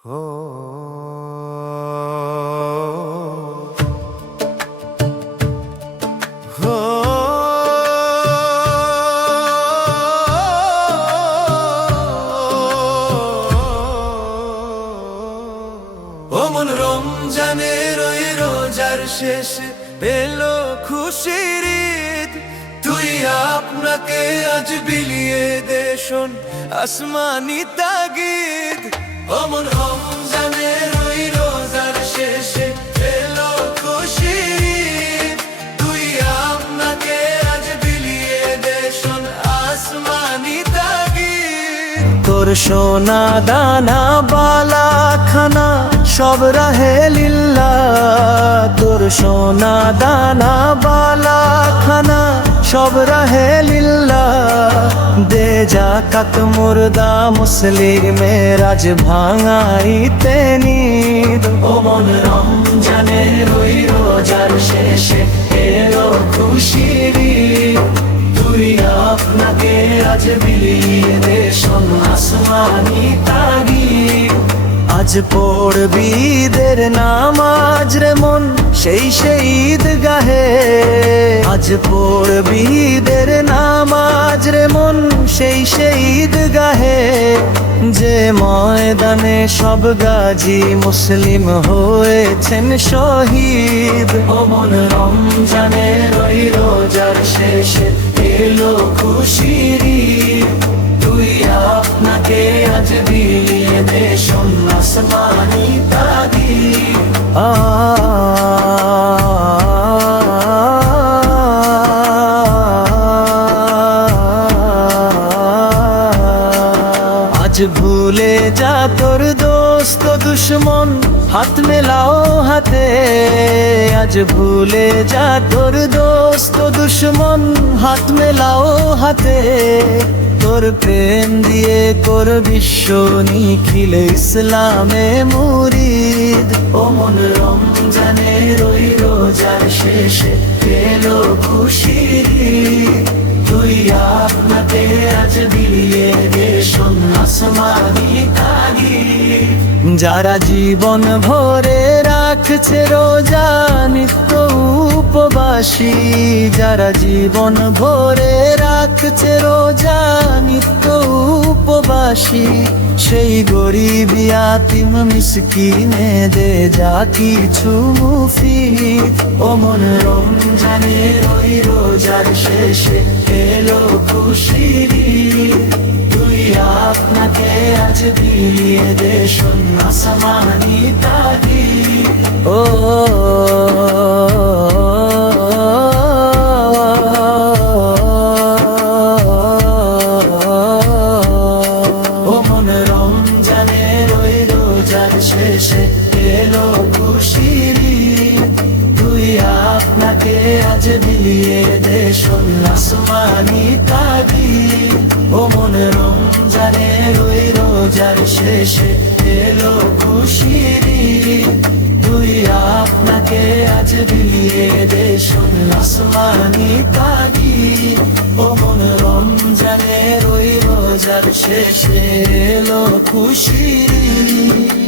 মন রমজানের ওই রোজার শেষে পেল খুশির ঈদ, তুই আপনাকে আজ বিলিয়ে দে শোন আসমানি তাগিদ। মন রমজানের ওই রোজার শেষে পেল খুশির ঈদ, তুই আপনাকে আজ বিলিয়ে দে শোন আসমানি তাগিদ। তোর সোনা দানা বালা খানা সব রাহে লিল্লাহ, তোর সোনা দানা বালা খানা সব রাহে লিল্লাহ। দে যাকাত মুর্দা মুসলিমের আজ ভাঙাইতে নিদ। ও মন রমজানের ওই রোজার শেষে এলো খুশির ঈদ, তুই আপনাকে আজ বিলিয়ে দে শোন আসমানি তাগিদ। আজ পড়বি ঈদের নামাজ রে মন সেই ঈদগাহে, আজ পড়বি ঈদের নামাজ রে মন সেই ঈদগাহে। যে ময়দানে সব গাজী মুসলিম হয়েছেন শহীদ। ও মন রমজানের ওই রোজার শেষে এলো খুশির ঈদ, তুই আপনাকে আজ বিলিয়ে দে শোন আসমানি তাগিদ। আজ ভুলে যা তোর দোস্ত দুশ্মন হাত মেলাও হাতে, আজ ভুলে যা তোর দোস্ত দুশ্মন হাত মেলাও হাতে। তোর প্রেম দিয়ে কর বিশ্ব নিখিল ইসলামে মুরিদ। ও মন রমজানের ওই রোজার শেষে এলো খুশির ঈদ, তুই আপনাকে আজ বিলিয়ে দে শোন আসমানি তাগিদ। যারা জীবন ভরে রাখছে রোজা নিত্য উপবাসী, যারা জীবন ভরে রাখছে রোজা নিত্য উপবাসী, সেই গরিব ইয়াতিম মিসকিনে দে যা কিছু মুফিদ। ও মন রমজানের ওই রোজার শেষে এলো খুশির ঈদ, তুই আপনাকে আজ বিলিয়ে দে শোন আসমানি তাগিদ। ও মন রমজানের ওই রোজার শেষে এলো খুশির ঈদ, তুই আপনাকে আজ বিলিয়ে দে শোন আসমানি তাগিদ। ও মন রমজানের ওই রোজার শেষে এলো খুশির ঈদ, তুই আপনাকে আজ বিলিয়ে দে শোন আসমানি তাগিদ। ও মন রমজানের ওই রোজার শেষে এলো খুশির ঈদ।